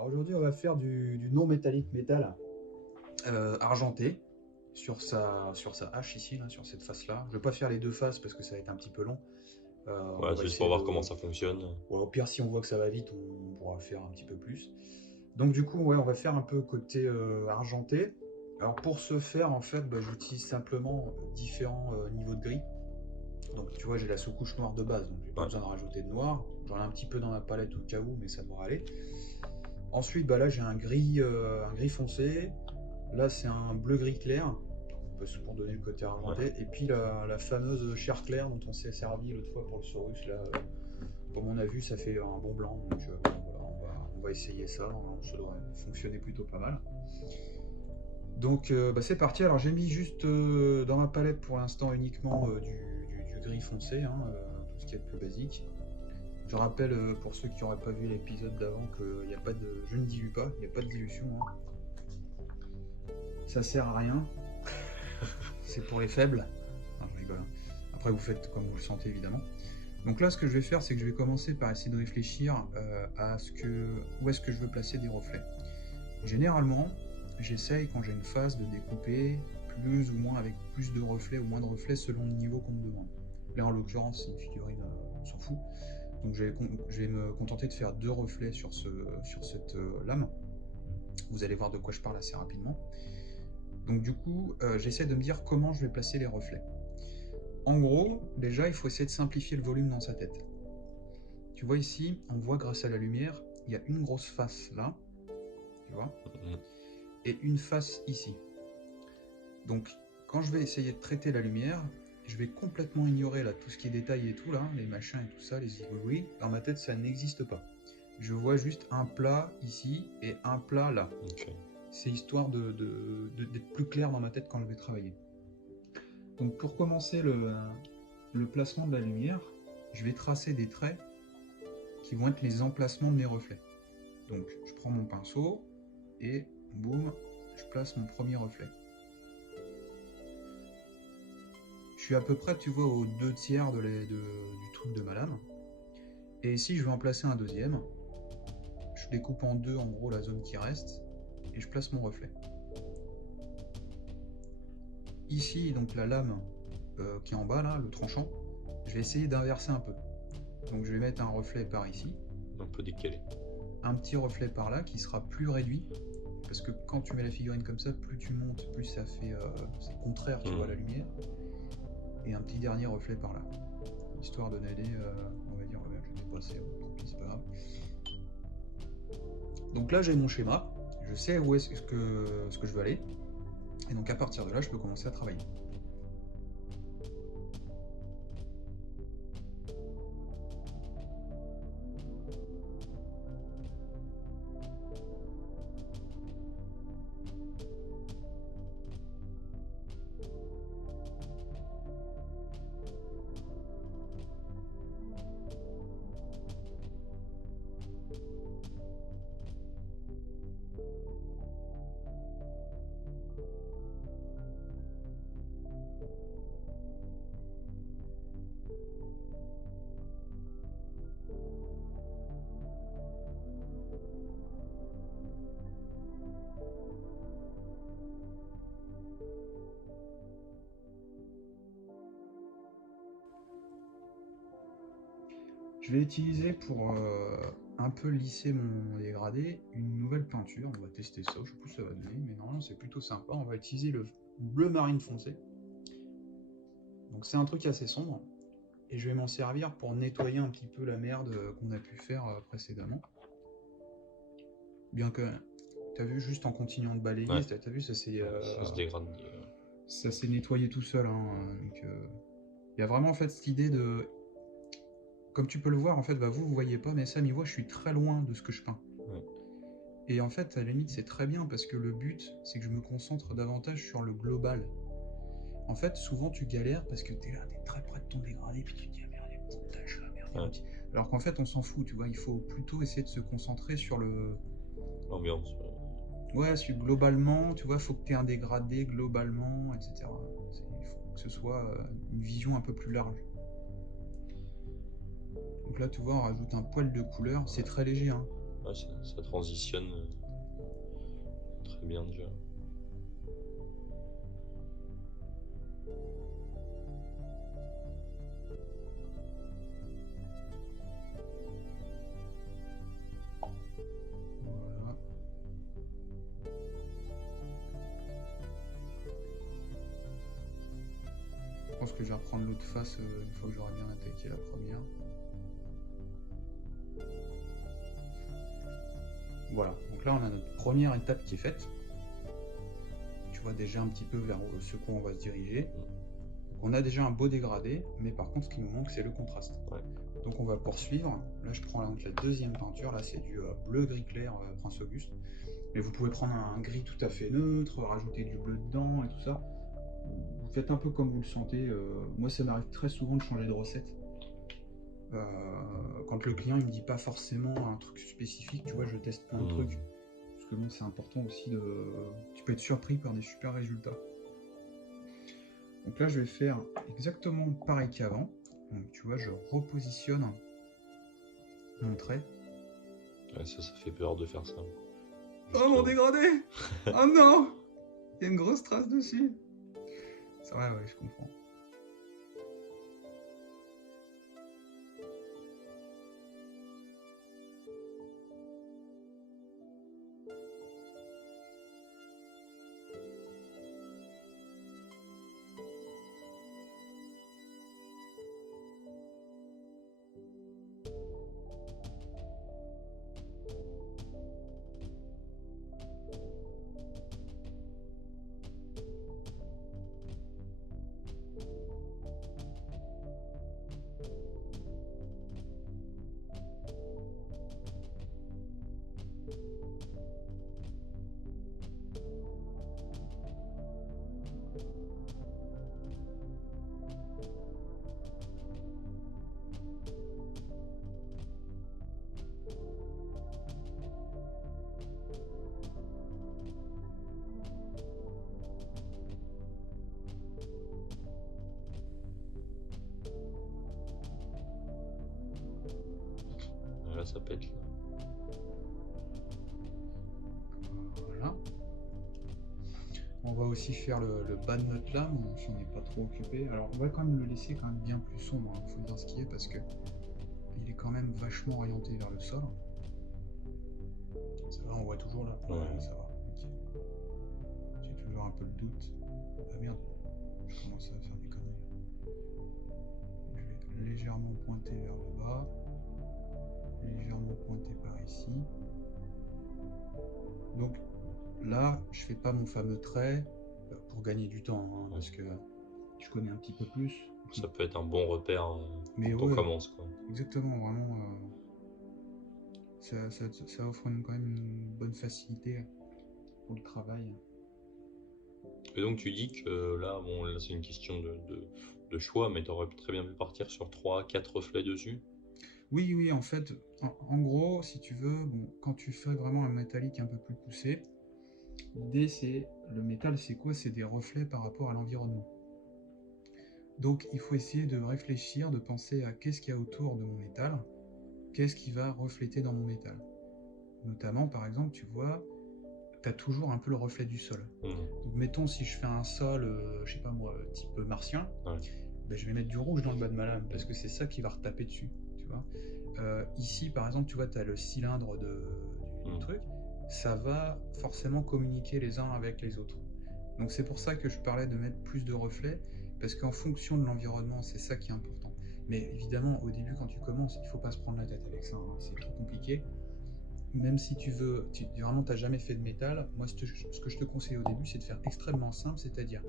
Alors aujourd'hui, on va faire du non métallique métal argenté sur sa hache ici, là, sur cette face-là. Je vais pas faire les deux faces parce que ça va être un petit peu long. On Ouais, va c'est juste pour essayer voir de. comment ça fonctionne. Ouais, au pire, si on voit que ça va vite, on pourra faire un petit peu plus. Donc du coup, ouais, on va faire un peu côté argenté. Alors pour ce faire, en fait, bah, j'utilise simplement différents niveaux de gris. Donc tu vois, j'ai la sous-couche noire de base, donc j'ai pas Ouais. besoin de rajouter de noir. J'en ai un petit peu dans ma palette au cas où, mais ça devrait aller. Ensuite, bah là j'ai un gris foncé. Là c'est un bleu gris clair, pour donner le côté Ouais. argenté. Et puis la fameuse chair claire dont on s'est servi l'autre fois pour le Saurus. Là, comme on a vu, ça fait un bon blanc. Donc voilà, on va essayer ça. Normalement, ça devrait fonctionner plutôt pas mal. Donc bah, c'est parti. Alors j'ai mis juste dans ma palette pour l'instant uniquement du gris foncé, hein, tout ce qui est plus basique. Je rappelle pour ceux qui n'auraient pas vu l'épisode d'avant que y a pas de, je ne dilue pas, il n'y a pas de dilution. Hein. Ça sert à rien. C'est pour les faibles. Non, je rigole. Hein. Après, vous faites comme vous le sentez évidemment. Donc là, ce que je vais faire, c'est que je vais commencer par essayer de réfléchir où est-ce que je veux placer des reflets. Généralement, j'essaye quand j'ai une phase de découper plus ou moins avec plus de reflets ou moins de reflets selon le niveau qu'on me demande. Là, en l'occurrence, c'est une figurine, on s'en fout. Donc je vais me contenter de faire 2 reflets sur cette lame. Vous allez voir de quoi je parle assez rapidement. Donc du coup, j'essaie de me dire comment je vais placer les reflets. En gros, déjà, il faut essayer de simplifier le volume dans sa tête. Tu vois ici, on voit grâce à la lumière, il y a une grosse face là, tu vois, et une face ici. Donc, quand je vais essayer de traiter la lumière, je vais complètement ignorer là tout ce qui est détail et tout là, les machins et tout ça, les zigouilles. Dans ma tête, ça n'existe pas. Je vois juste un plat ici et un plat là. Ok. C'est histoire d'être plus clair dans ma tête quand je vais travailler. Donc pour commencer le placement de la lumière, je vais tracer des traits qui vont être les emplacements de mes reflets. Donc je prends mon pinceau et boum, je place mon premier reflet. Je suis à peu près, tu vois, aux 2/3 du truc de ma lame. Et ici, je vais en placer un deuxième. Je découpe en deux, en gros, la zone qui reste, et je place mon reflet. Ici, donc la lame qui est en bas, là, le tranchant, je vais essayer d'inverser un peu. Donc je vais mettre un reflet par ici, Un peu décalé. un petit reflet par là qui sera plus réduit, parce que quand tu mets la figurine comme ça, plus tu montes, plus ça fait... c'est contraire, tu vois, à la lumière. Et un petit dernier reflet par là, histoire de n'aider, on va dire, je vais dépasser, c'est pas grave. Donc là j'ai mon schéma, je sais où est-ce que je veux aller, et donc à partir de là je peux commencer à travailler. Je vais utiliser pour un peu lisser mon dégradé une nouvelle peinture, on va tester ça, je sais pas ce que ça va donner, mais normalement c'est plutôt sympa. On va utiliser le bleu marine foncé. Donc c'est un truc assez sombre, et je vais m'en servir pour nettoyer un petit peu la merde qu'on a pu faire précédemment. Bien que, t'as vu, juste en continuant de balayer, Ouais. t'as vu, Ça se dégrade. ça s'est nettoyé tout seul. Hein, donc il y a vraiment en fait cette idée de... Comme tu peux le voir, en fait, bah, vous voyez pas, mais Sam, il voit, je suis très loin de ce que je peins. Ouais. Et en fait, à la limite, c'est très bien parce que le but, c'est que je me concentre davantage sur le global. En fait, souvent, tu galères parce que t'es là, t'es très près de ton dégradé, puis tu te dis, ah merde, il y a une petite tâche là, merde, il y a un petit... Alors qu'en fait, on s'en fout, tu vois, il faut plutôt essayer de se concentrer sur le... L'ambiance. Ouais, sur globalement, tu vois, il faut que tu aies un dégradé globalement, etc. Il faut que ce soit une vision un peu plus large. Donc là, tu vois, on rajoute un poil de couleur, c'est très léger, hein. Ouais, ça transitionne très bien déjà. Voilà. Je pense que je vais reprendre l'autre face une fois que j'aurai bien attaqué la première. Voilà, donc là on a notre première étape qui est faite. Tu vois déjà un petit peu vers ce quoi on va se diriger. Donc on a déjà un beau dégradé, mais par contre ce qui nous manque c'est le contraste. Ouais. Donc on va poursuivre. Là je prends la deuxième peinture, là c'est du bleu gris clair Prince Auguste. Mais vous pouvez prendre un gris tout à fait neutre, rajouter du bleu dedans et tout ça. Vous faites un peu comme vous le sentez. Moi ça m'arrive très souvent de changer de recette. Quand le client il me dit pas forcément un truc spécifique, tu vois, je teste plein de trucs. Parce que bon, c'est important aussi de. Tu peux être surpris par des super résultats. Donc là, je vais faire exactement pareil qu'avant. Donc tu vois, je repositionne mon trait. Ouais, ça fait peur de faire ça. Oh mon dégradé. Oh non. Il y a une grosse trace dessus. C'est vrai, ouais, je comprends. Là, ça pète. Là. Voilà. On va aussi faire le bas de notre lame, on s'en est pas trop occupé. Alors on va quand même le laisser quand même bien plus sombre, il faut dire ce qui est, parce que il est quand même vachement orienté vers le sol. Ça va, on voit toujours là. Ouais. Ça va. Okay. J'ai toujours un peu le doute. Ah merde, je commence à faire des conneries. Je vais légèrement pointer vers le bas. Légèrement pointer par ici. Donc là, je fais pas mon fameux trait pour gagner du temps, hein, parce que je connais un petit peu plus. Ça peut être un bon repère mais quand on commence. Quoi. Exactement, vraiment. Ça offre quand même une bonne facilité pour le travail. Et donc tu dis que là, bon, là c'est une question de choix, mais tu aurais très bien pu partir sur 3-4 reflets dessus. Oui, en fait, en gros, si tu veux, bon, quand tu fais vraiment un métallique un peu plus poussé, l'idée c'est, le métal c'est quoi? C'est des reflets par rapport à l'environnement. Donc il faut essayer de réfléchir, de penser à qu'est-ce qu'il y a autour de mon métal, qu'est-ce qui va refléter dans mon métal. Notamment, par exemple, tu vois, tu as toujours un peu le reflet du sol. Donc mettons, si je fais un sol, je sais pas moi, type martien, ben, je vais mettre du rouge dans le bas de ma lame, parce que c'est ça qui va retaper dessus, tu vois. Ici, par exemple, tu vois, tu as le cylindre du truc, ça va forcément communiquer les uns avec les autres. Donc c'est pour ça que je parlais de mettre plus de reflets, parce qu'en fonction de l'environnement, c'est ça qui est important. Mais évidemment, au début, quand tu commences, il faut pas se prendre la tête avec ça, hein, c'est trop compliqué. Même si tu veux, vraiment t'as jamais fait de métal, moi ce que je te conseille au début, c'est de faire extrêmement simple, c'est-à-dire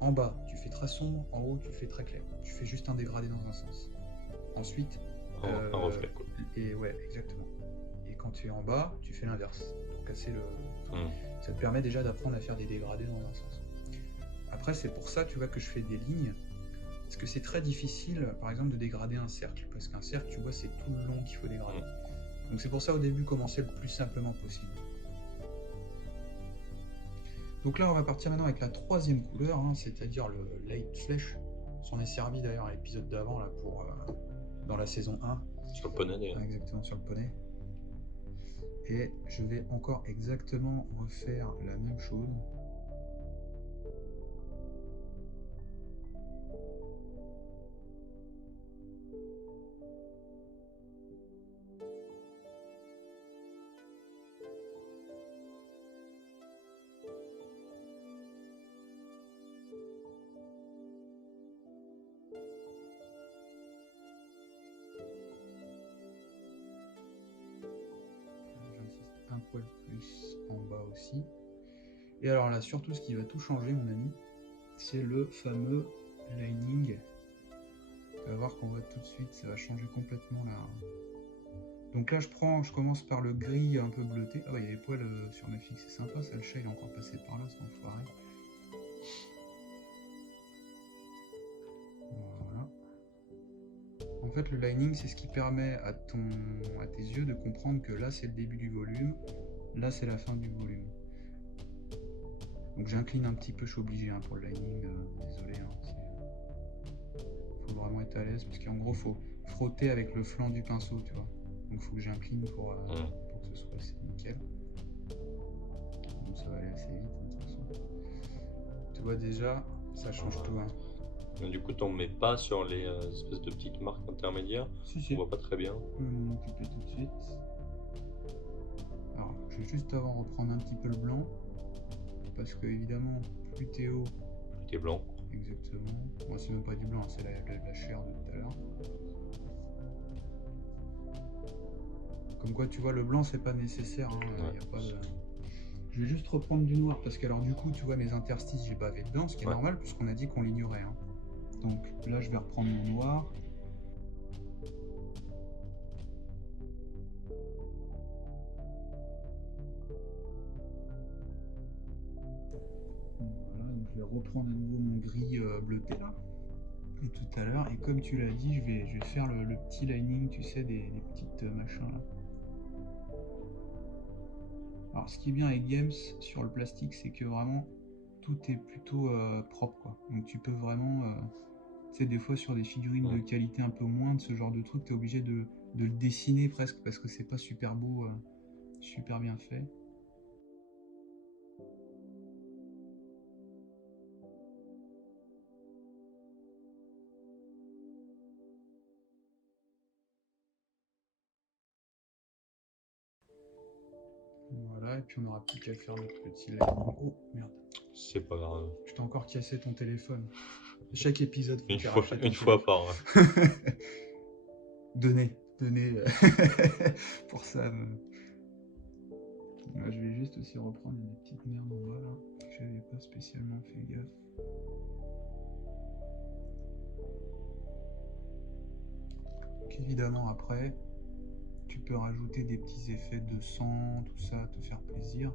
en bas, tu fais très sombre, en haut, tu fais très clair. Tu fais juste un dégradé dans un sens. Ensuite, un reflet, quoi. Et ouais, exactement. Et quand tu es en bas, tu fais l'inverse pour casser le truc. Ça te permet déjà d'apprendre à faire des dégradés dans un sens. Après, c'est pour ça, tu vois, que je fais des lignes. Parce que c'est très difficile, par exemple, de dégrader un cercle. Parce qu'un cercle, tu vois, c'est tout le long qu'il faut dégrader. Donc c'est pour ça, au début, commencer le plus simplement possible. Donc là, on va partir maintenant avec la troisième couleur, hein, c'est-à-dire le Light Flesh. On s'en est servi d'ailleurs à l'épisode d'avant, là, pour dans la saison 1. Sur le poney, d'ailleurs. Exactement, sur le poney. Et je vais encore exactement refaire la même chose. J'insiste un poil plus en bas aussi. Et alors là, surtout ce qui va tout changer, mon ami, c'est le fameux lining. Tu vas voir qu'on voit tout de suite, ça va changer complètement là. Donc là, je commence par le gris un peu bleuté. Ah ouais, il y a les poils sur ma fixe, c'est sympa ça, le chat il est encore passé par là, cet enfoiré. Voilà. En fait, le lining, c'est ce qui permet à tes yeux de comprendre que là, c'est le début du volume, là, c'est la fin du volume. Donc j'incline un petit peu, je suis obligé pour le lining, désolé. Faut vraiment être à l'aise parce qu'en gros, faut frotter avec le flanc du pinceau, tu vois. Donc faut que j'incline pour que ce soit assez nickel. Donc ça va aller assez vite de toute façon. Tu vois déjà, ça change tout. Mais du coup, t'en mets pas sur les espèces de petites marques intermédiaires. Si. On voit pas très bien. Je vais m'en occuper tout de suite. Alors, je vais juste avant reprendre un petit peu le blanc. Parce que évidemment, plus t'es haut, plus t'es blanc. Exactement. Moi, c'est même pas du blanc, c'est la chair de tout à l'heure. Comme quoi, tu vois, le blanc, c'est pas nécessaire. Y a pas de... Je vais juste reprendre du noir parce que, alors, du coup, tu vois, mes interstices, j'ai bavé dedans, ce qui est normal puisqu'on a dit qu'on l'ignorait. Donc là, je vais reprendre mon noir. Voilà, donc je vais reprendre à nouveau mon gris bleuté là. Et tout à l'heure, et comme tu l'as dit, je vais faire le petit lining, tu sais, des petites machins là. Alors ce qui est bien avec Games sur le plastique, c'est que vraiment tout est plutôt propre quoi. Donc tu peux vraiment, tu sais, des fois sur des figurines de qualité un peu moindre, ce genre de truc, tu es obligé de le dessiner presque parce que c'est pas super beau, super bien fait. Voilà, et puis on n'aura plus qu'à faire notre petit live. Oh merde. C'est pas grave. Je t'ai encore cassé ton téléphone. Chaque épisode, une fois par. Donnez pour ça. Là, je vais juste aussi reprendre des petites merdes en bas là, que j'avais pas spécialement fait gaffe. Donc évidemment après, tu peux rajouter des petits effets de sang, tout ça, te faire plaisir.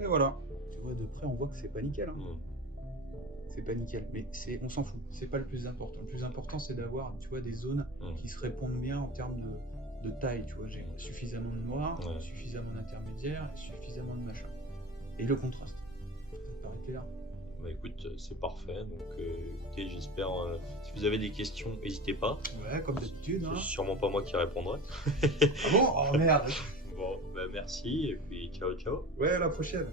Et voilà. Tu vois, de près, on voit que c'est pas nickel. C'est pas nickel, mais on s'en fout. C'est pas le plus important. Le plus important, c'est d'avoir, tu vois, des zones qui se répondent bien en termes de taille. Tu vois, j'ai suffisamment de noir, suffisamment d'intermédiaire, suffisamment de machin. Et le contraste. Ça paraît clair. Bah écoute, c'est parfait. Donc écoutez, j'espère. Si vous avez des questions, n'hésitez pas. Ouais, comme d'habitude. C'est sûrement pas moi qui répondrai. Ah bon? Oh merde. Bon, bah merci et puis ciao ciao. Ouais, à la prochaine.